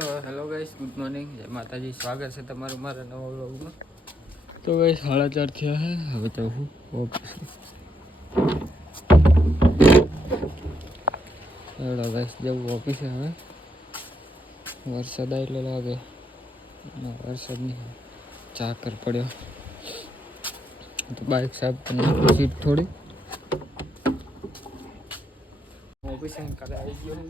તો hello guys, good morning, જય માતાજી. સ્વાગત છે તમારું મારા નવા વ્લોગમાં. તો ગાઈસ 4:30 થયા છે. હવે તો હું ઓફિસ ગાઈસ જવું ઓફિસે. હવે વરસાદ આવેલો લાગે. વરસાદ નહીં, ચાકર પડ્યો તો બાઇક સાહેબ સીટ થોડી ઓફિસે કાલે આવી ગયો.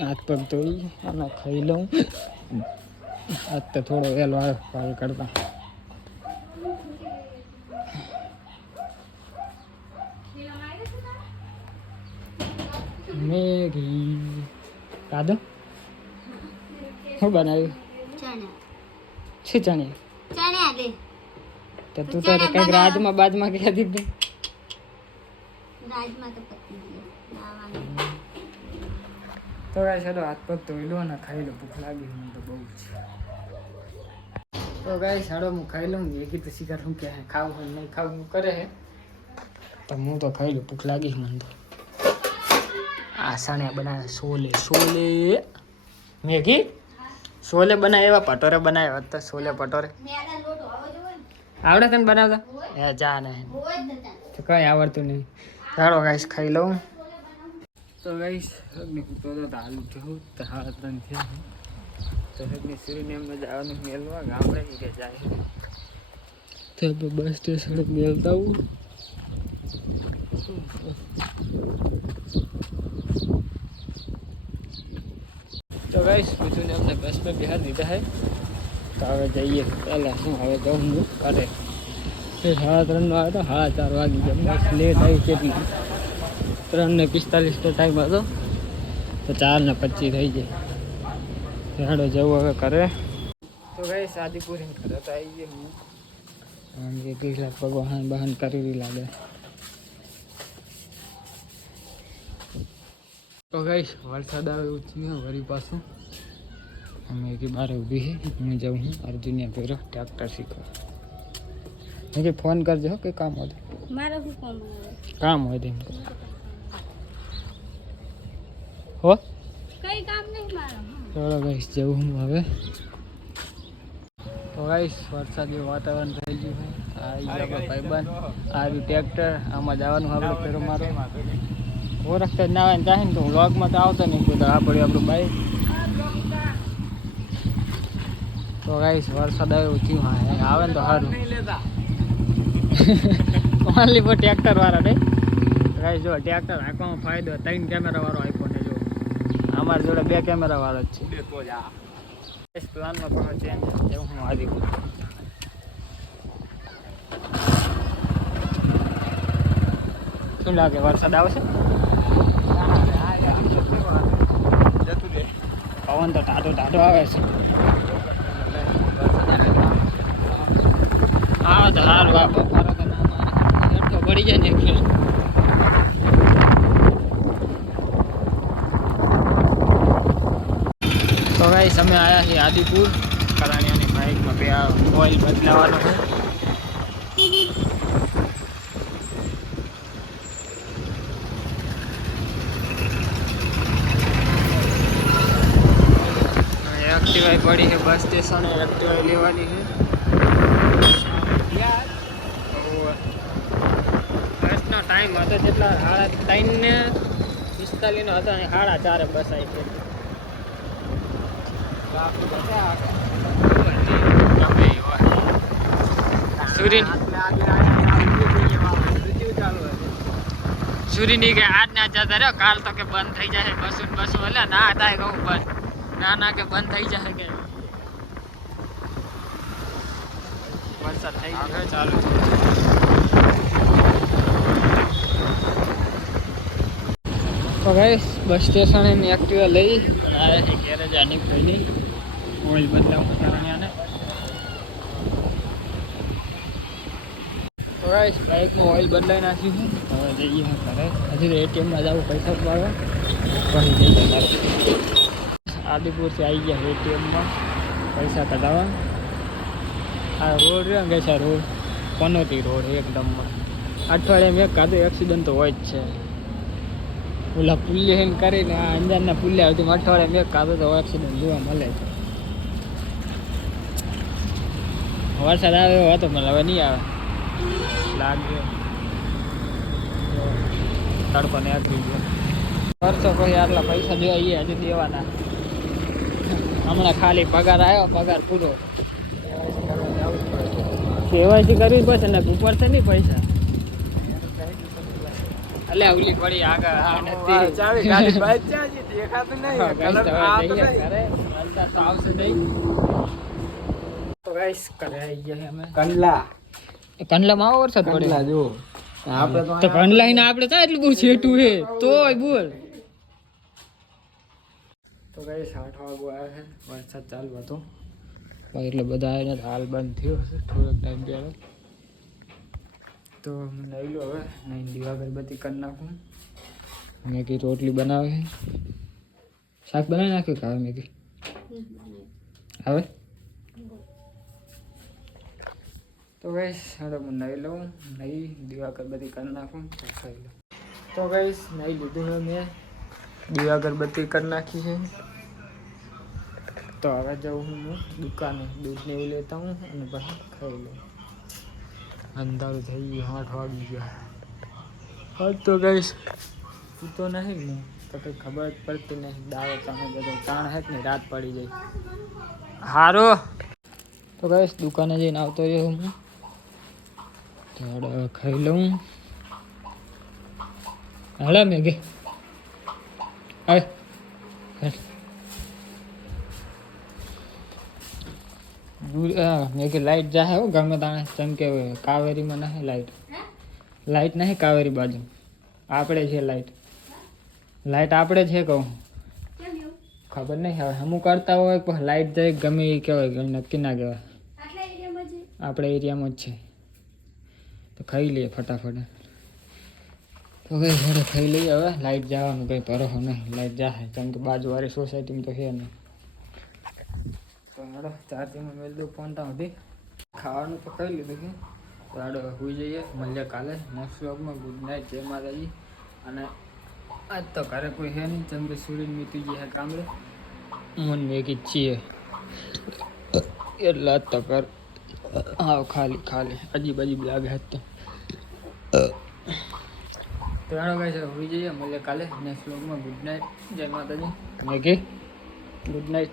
હાથ પગ ધોઈ અને ખાઈ લઉં. આજ તો થોડો વહેલો આવ્યો કાલ કરતા. મેગી કાદો શું બનાવ્યું? શું ચણ્યા? તો તું તો કઈક રાજમાં બાજમાં કહી દીધું. તો ગાઈસ ચલો હાથ પગ ધોઈ લો ને ખાઈ લો. ભૂખ લાગી મને તો બહુ છે. તો ગાઈસ હાડો હું ખાઈ લઉં. મેગી તો શીખર શું કહે ખાવું હોય નહીં ખાવું કરે છે તો હું તો ખાઈ લઉં. ભૂખ લાગી મને તો. આ સાણિયા બનાવે સોલે મેગી સોલે બનાવે એવા પટોરે બનાવ્યા હતા. સોલે પટોરે આવડે તને બનાવતા? હે જા ને કઈ આવડતું નહીં. ચાલો ગાઈસ ખાઈ લઉં. તો ગાઈસ હગની કૂતો તો હાલું થયું તો 3:30 થયા. તો હગની શ્રીને એમને જવાનું મેળવા ગામડે કે જાય તો બસ સ્ટેશન મેળતા આવું. તો ગાઈસ બીજું ને અમને બસમાં બિહાર દીધા છે. તો હવે જઈએ. પહેલાં શું હવે જવું હું કરે 3:30 આવ્યો તો 4:30 વાગી ગયા. બસ લેટ આવી કેટલી 3:45 તો ટાઈમ હતો તો 4:25 થઈ જાય. હેડો જવું હવે કરે. તો ગાઈસ આદિપુર ઘરે તો આવી ગયો હું. આમ કે લગભગ વાહન બહન કરી લાગે. તો ગાઈસ વરસાદ આવે એવું છે વળી પાછું. અમે કે બહાર ઊભી છે. હું જાઉં હું અર્જુનિયા પહેરો ટ્રેક્ટર શીખવા. કે ફોન કરજો કે કામ હોય મારે શું કામ હોય તેમ હો કઈ કામ નહીં મારું. ચલો ગાઈસ જવું હું હવે. તો ગાઈસ વરસાદી વાતાવરણ થઈ ગયું છે. આવી ગયા ભાઈબંધ આવી ટ્રેક્ટર આમાં જવાનું આપણે ફેરો મારો. ઓળખતા જ ના આવે ને ચાહે ને તો હું વ્લોગમાં તો આવતો નહીં કોઈ. આ પડ્યું આપણું બાઈક. તો ગાઈસ વરસાદ આવ્યો થયું. હા આવે ને તો સારું. ઓનલી ફોર ટ્રેક્ટર વાળા નહીં ગાઈસ. જો ટ્રેક્ટર હાંકવામાં ફાયદો 3 કેમેરા વાળો આઈફોન જો. અમારી જોડે 2 કેમેરા વાળો જ છે. પ્લાનમાં પણ ચેન્જ જેવું હું આવી ગયું. શું લાગે વરસાદ આવશે? પવન તો ટાઢો આવે છે. હા તો સારું બાપા એટલો પડી જાય ને. તો ગાઈસ અમે આવ્યા છીએ આદિપુર. કરાણીયાની બાઇકમાં બે ઓઇલ બદલાવાનો છે. એક્ટિવા પડી છે બસ સ્ટેશન. એક્ટિવા લેવાની છે. બસનો ટાઈમ હતો જેટલા 3:45 હતો અને 4:30 બસ આવી છે. સુરીની કે આજ ના જતા રહ્યો કાલ તો કે બંધ થઈ જાય બસો એટલે ના થાય કહું બસ ના કે બંધ થઈ જશે કે વરસાદ થઈ ગયો ચાલુ. તો ગાઈસ બસ સ્ટેશન એની એક્ટિવા લઈ આવ્યા છે ગેરેજ આની પહેલી ઓઇલ બદલાવું કારણે. તો ગાઈસ બાઇકનું ઓઇલ બદલાઈ નાખ્યું છે. હવે જઈએ ઘરે. હજી એટીએમમાં જવું પૈસા પાડવા પછી જઈએ ઘરે. આદિપુરથી આવી ગયા એટીએમમાં પૈસા કઢાવવા. આ રોડ રહ્યો ને ગાઈસ, આ રોડ પનોતી રોડ એકદમ. અઠવાડિયામાં એક કાદો એક્સિડન્ટ તો હોય જ છે. ઓલા પુલ્ય હેન કરીને આ અંજારના પુલ્ય આવતી અઠવાડિયે મેં કાઢો તો એક્સિડન્ટ જોવા મળે છે. વરસાદ આવે એવો હતો મને હવે નહીં આવે લાગે તડકો ને આકરી ગયો. વર્ષો પછી આટલા પૈસા જોઈએ હજુ દેવાના. હમણાં ખાલી પગાર આવ્યો, પગાર પૂરો, કેવાયસી કરવી પડશે ને ઉપર છે નહીં પૈસા. અલે ઓલી પડી આગળ હા નથી ચાવી ગાડી બાઈક ચાજી દેખાતું નહીં કલર આ તો નહીં તો આવશે નહીં. તો ગાઈસ કરે આવી ગયા અમે કંડલામાં આવો વરસાદ પડે જો આપણે તો કંડલા ને આપણે તો એટલું બહુ છેટું છે તોય બોલ. તો ગાઈસ 8 વાગો આવ્યા છે, વરસાદ ચાલુ હતો એટલે બધા આવીને હાલ બંધ થયો હશે થોડોક ટાઈમ પહેલાં. તો નહીં લો હવે નહીં દીવા અગરબત્તી કરી નાખું. મેગી રોટલી બનાવે છે, શાક બનાવી નાખ્યું કે હવે મેગી હવે. તો ગાઈસ હવે હું નહીં લઉં, નહીં દીવા અગરબત્તી કરી નાખું ખાઈ લઉં. તો ગાઈસ નહીં લીધું છે મેં, દીવા અગરબત્તી કરી નાખી છે. તો હવે જાઉં હું દુકાને દૂધને એવું લેતા હું અને પછી ખાઈ લઉં. અંધારું થઈ ગયું, 8 વાગી ગયા. હા તો ગાઈસ તો નહીં હું તો કંઈ ખબર જ પડતી નહીં. દાવો તમે બધો તાણ હે ને રાત પડી જાય હારો. તો ગાઈસ દુકાને જઈને આવતો રહ્યો હું, થોડો ખાઈ લઉં. હાલો મેગી આવે મેં કે લાઈટ જાહે હો ગમે તાણે ચમકે કાવેરીમાં નહીં લાઈટ નહીં કાવેરી બાજુ આપણે છે લાઈટ આપણે છે કહું ખબર નહીં હવે હમું કરતા હોય પણ લાઈટ જાય ગમે એ કહેવાય નક્કી ના કહેવાય. આપણે એરિયામાં જ છે તો ખાઈ લઈએ ફટાફટ. તો કઈ ઘરે ખાઈ લઈએ હવે. લાઈટ જવાનું કંઈ ભરોસો નહીં, લાઈટ જાય કેમ કે બાજુવાળી સોસાયટીમાં તો છે નહીં. તો હાડો ચાર્જિંગમાં મેળ દઉં ફોન ત્યાં સુધી. ખાવાનું તો ખાઈ લીધું છે તો હાડો સુઈ જઈએ. મળીએ કાલે નેક્સ્ટ વ્લોગમાં. ગુડ નાઇટ, જય માતાજી. અને આજ તો ઘરે કોઈ છે નહીં જેમ કે સૂર્યની મીતી ગઈ છે કામડે મન મેગી છીએ એટલે આજ તો કર હા ખાલી અજીબ લાગે છે તો. તો હાડો ગાઈસ સુઈ જઈએ. મળીએ કાલે નેક્સ્ટ વ્લોગમાં. ગુડ નાઇટ, જય માતાજી. Maggi good night.